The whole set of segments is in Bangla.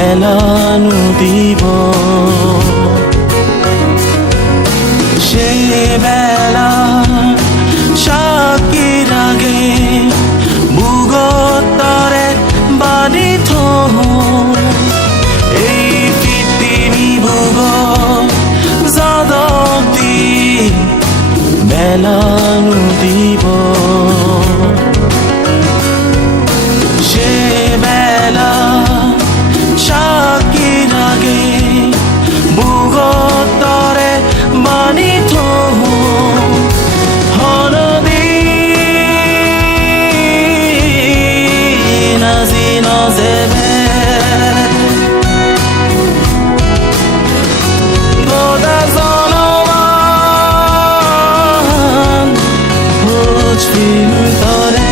মেলানো দিব সে বেলা সাক্ষীর আগে বুগতরে বাণী এই পৃথিবী বুগ যাদবদি মেলানো দিব সে বেলা সাক্ষীর আগে বুগতরে বাণী হনদি নাজি নজেবে গোদা জনমান বুঝবিন তরে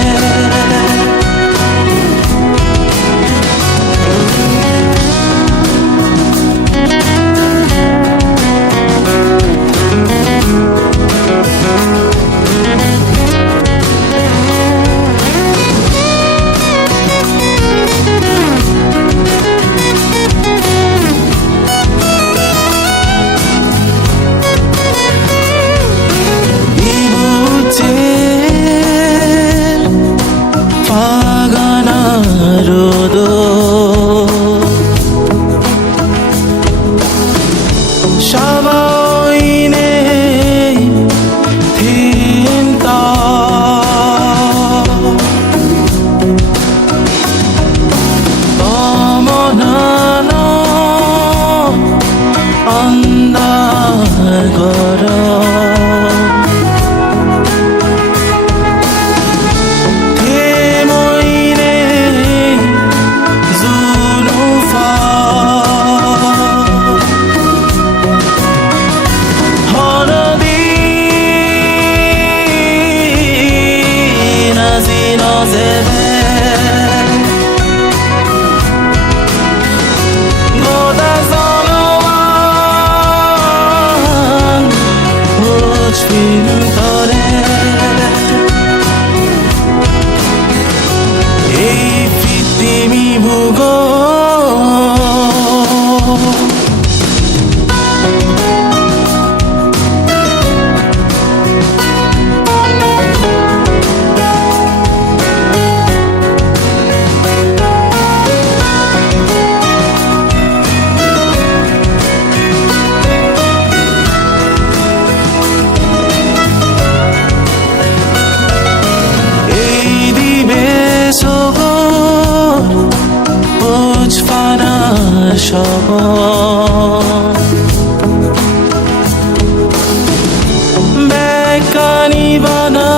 বেকানি বানা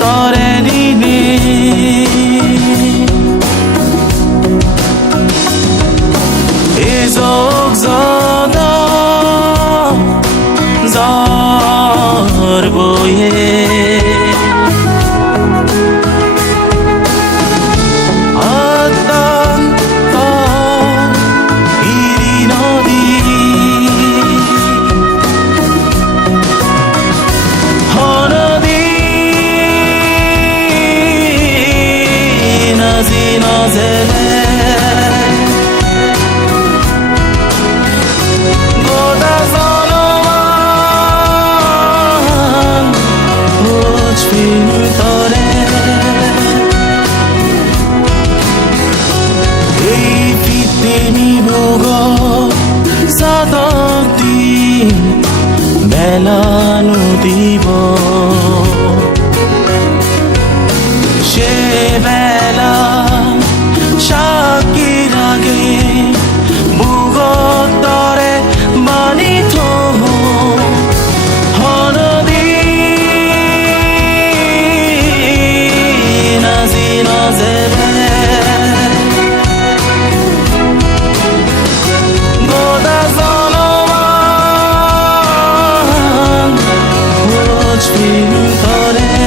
তরে দিনে এ যোগ জদা জ্বর বয়ে গোদা জনমান বুঝবিন তরে এই পৃথিবী বুগ যাদবদি মেলানো দিব সে বেলা সাক্ষীর আগে বুগতরে বাণী হনদি নাজি নজেবে গোদা জনমান বুঝবিন তরে